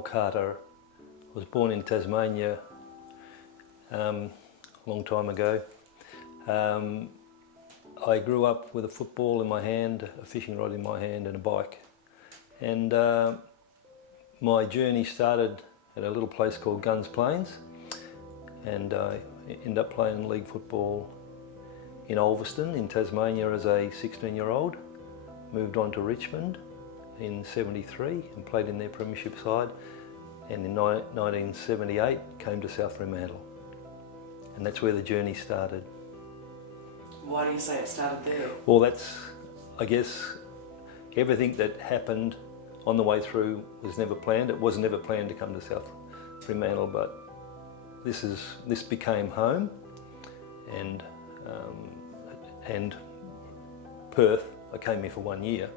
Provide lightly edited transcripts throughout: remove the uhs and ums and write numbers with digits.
Noel Carter. I was born in Tasmania a long time ago. I grew up with a football in my hand, a fishing rod in my hand and a bike. And my journey started at a little place called Guns Plains, and I ended up playing league football in Ulverston in Tasmania as a 16-year-old. Moved on to Richmond in '73 and played in their premiership side, and in 1978 came to South Fremantle, and that's where the journey started. Why do you say it started there? Well, that's, I guess, everything that happened on the way through was never planned. It was never planned to come to South Fremantle, but this became home, and Perth. I came here for 1 year,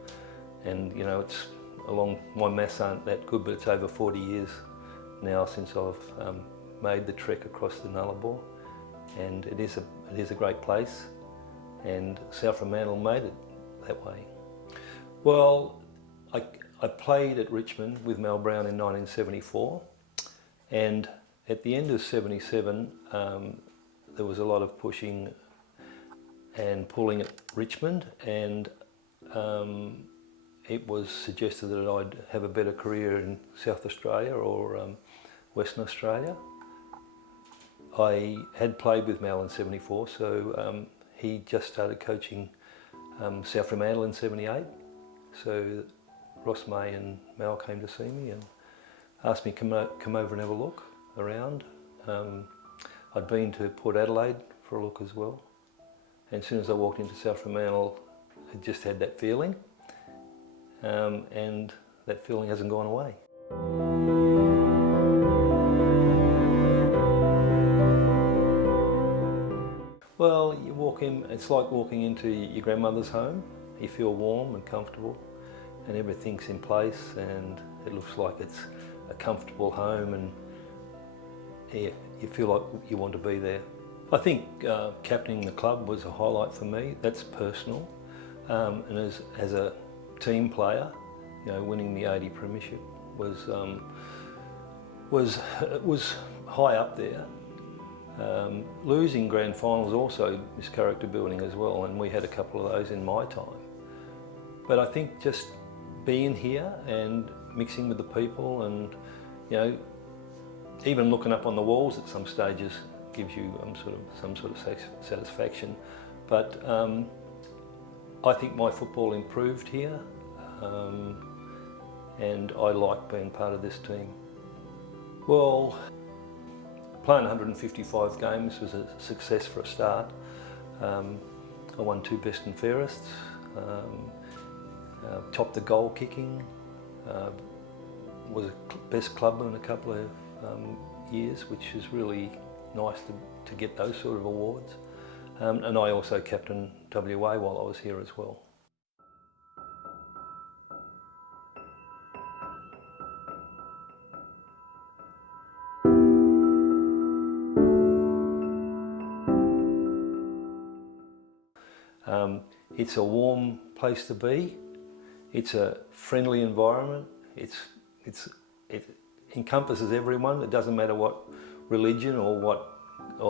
and you know, it's my maths aren't that good, but it's over 40 years now since I've made the trek across the Nullarbor, and it is a great place, and South Fremantle made it that way. Well, I played at Richmond with Mel Brown in 1974, and at the end of '77 there was a lot of pushing and pulling at Richmond, and it was suggested that I'd have a better career in South Australia or Western Australia. I had played with Mel in '74, so he just started coaching South Fremantle in '78. So Ross May and Mel came to see me and asked me to come over and have a look around. I'd been to Port Adelaide for a look as well. And as soon as I walked into South Fremantle, I just had that feeling, and that feeling hasn't gone away. Well, you walk in, it's like walking into your grandmother's home. You feel warm and comfortable, and everything's in place, and it looks like it's a comfortable home, and yeah, you feel like you want to be there. I think captaining the club was a highlight for me. That's personal, and as a team player, you know, winning the '80 premiership was high up there. Losing grand finals also is character building as well, and we had a couple of those in my time. But I think just being here and mixing with the people, and you know, even looking up on the walls at some stages gives you some sort of satisfaction. But I think my football improved here, and I like being part of this team. Well, playing 155 games was a success for a start. I won 2 best and fairest, topped the goal kicking, was a best clubman in a couple of years, which is really nice to get those sort of awards. And I also captained WA while I was here as well. It's a warm place to be. It's a friendly environment. It encompasses everyone. It doesn't matter what religion or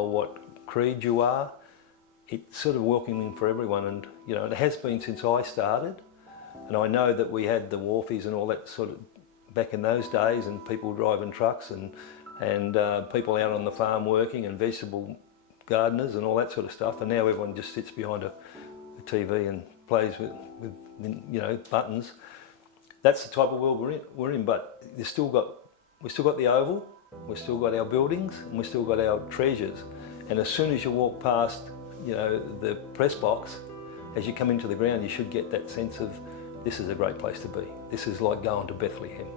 what creed you are. It's sort of welcoming for everyone, and you know, it has been since I started. And I know that we had the wharfies and all that sort of back in those days, and people driving trucks, and people out on the farm working, and vegetable gardeners and all that sort of stuff. And now everyone just sits behind a TV and plays with you know, buttons. That's the type of world we're in. But we've still got the Oval, we've still got our buildings, and we've still got our treasures. And as soon as you walk past, you know, the press box, as you come into the ground, you should get that sense of this is a great place to be. This is like going to Bethlehem.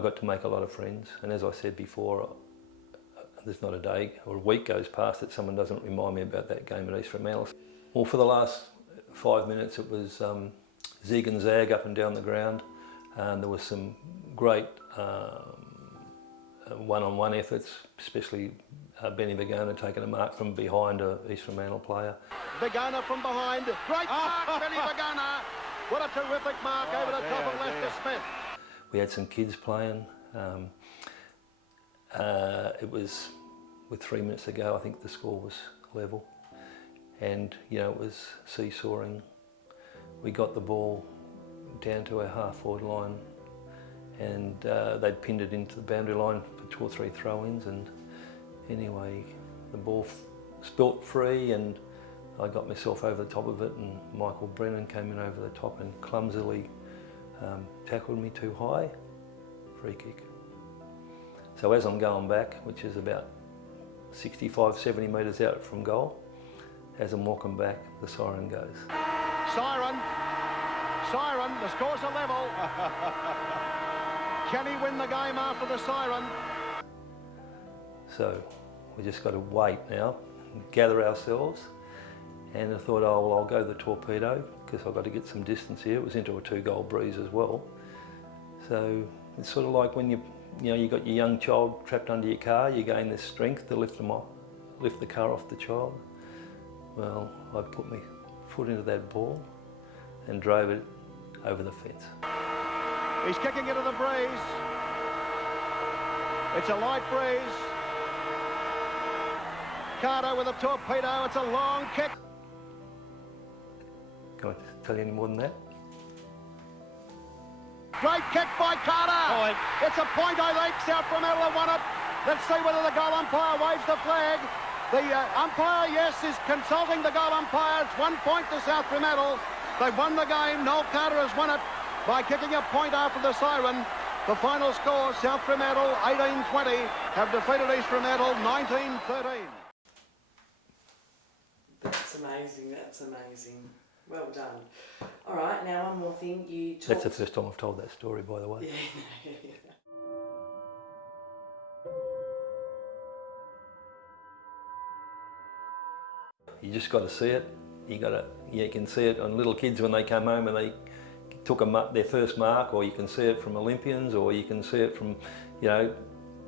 I got to make a lot of friends, and as I said before, there's not a day or a week goes past that someone doesn't remind me about that game at East Fremantle. Well, for the last 5 minutes it was zig and zag up and down the ground. There was some great one-on-one efforts, especially Benny Vagana taking a mark from behind a East Fremantle player. Vagana from behind, great mark, Benny Vagana. What a terrific mark over the top of Lester Smith. We had some kids playing. It was, with 3 minutes to go, I think the score was level. And, you know, it was seesawing. We got the ball down to our half-forward line, and they'd pinned it into the boundary line for 2 or 3 throw-ins, and anyway, the ball spilt free, and I got myself over the top of it, and Michael Brennan came in over the top and clumsily tackled me too high, free kick. So as I'm going back, which is about 65, 70 metres out from goal, as I'm walking back, the siren goes. Siren, the scores are level. Can he win the game after the siren? So we just got to wait now, gather ourselves, and I thought, oh, well, I'll go the torpedo because I've got to get some distance here. It was into a 2-goal breeze as well. So it's sort of like when you got your young child trapped under your car, you gain this strength to lift the car off the child. Well, I put my foot into that ball and drove it over the fence. He's kicking into the breeze. It's a light breeze. Carter with a torpedo, it's a long kick. Can I tell you any more than that? Great kick by Carter. It's a point, I think. South Fremantle have won it. Let's see whether the goal umpire waves the flag. The umpire, yes, is consulting the goal umpire. It's 1 point to South Fremantle. They've won the game. Noel Carter has won it by kicking a point after the siren. The final score, South Fremantle 18-20 have defeated East Fremantle 19-13. That's amazing, that's amazing. Well done. All right, now one more thing. You talked... That's the first time I've told that story, by the way. Yeah. You just got to see it. You can see it on little kids when they come home and they took their first mark, or you can see it from Olympians, or you can see it from,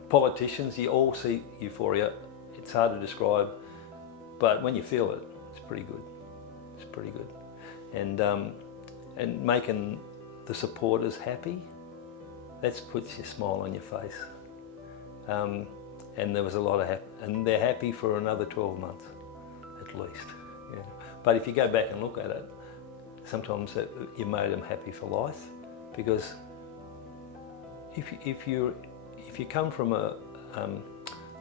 politicians. You all see euphoria. It's hard to describe, but when you feel it, it's pretty good. It's pretty good. And making the supporters happy, that puts your smile on your face. And there was a lot of and they're happy for another 12 months, at least. Yeah. But if you go back and look at it, sometimes you made them happy for life, because if you come from a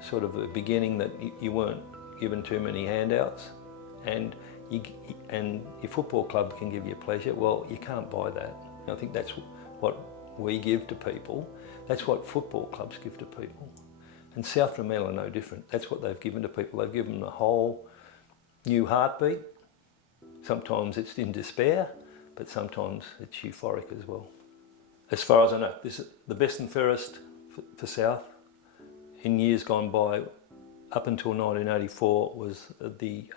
sort of a beginning that you weren't given too many handouts, and your football club can give you pleasure, well, you can't buy that. I think that's what we give to people. That's what football clubs give to people. And South Fremantle are no different. That's what they've given to people. They've given them a whole new heartbeat. Sometimes it's in despair, but sometimes it's euphoric as well. As far as I know, this is the best and fairest for South. In years gone by, up until 1984, was the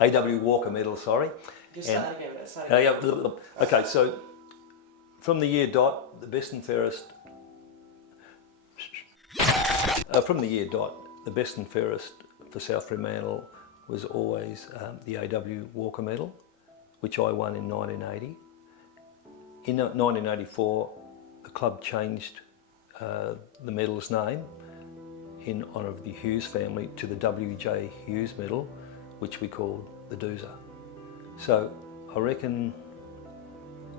AW Walker Medal, sorry. Just start again. Okay, so from the year dot, the best and fairest, for South Fremantle was always the AW Walker Medal, which I won in 1980. In 1984, the club changed the medal's name in honour of the Hughes family to the W.J. Hughes Medal, which we called the Doozer. So I reckon,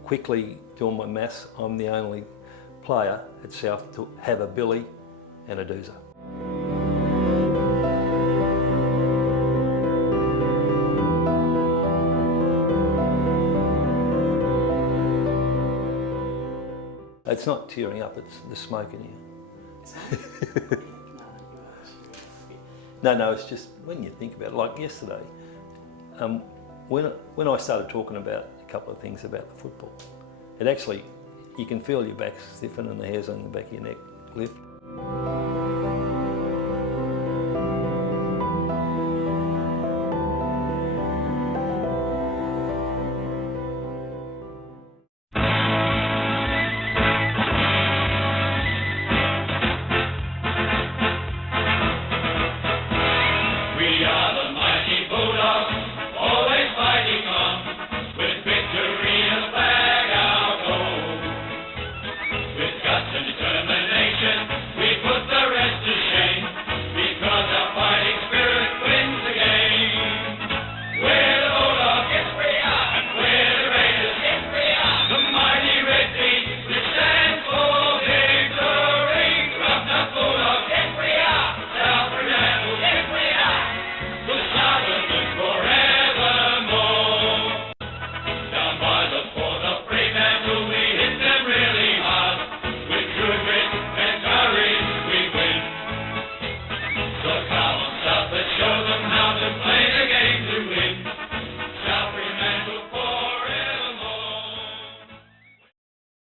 quickly doing my maths, I'm the only player at South to have a Billy and a Doozer. It's not tearing up, it's the smoke in you. No, it's just when you think about it, like yesterday, when I started talking about a couple of things about the football, it actually, you can feel your back stiffen and the hairs on the back of your neck lift.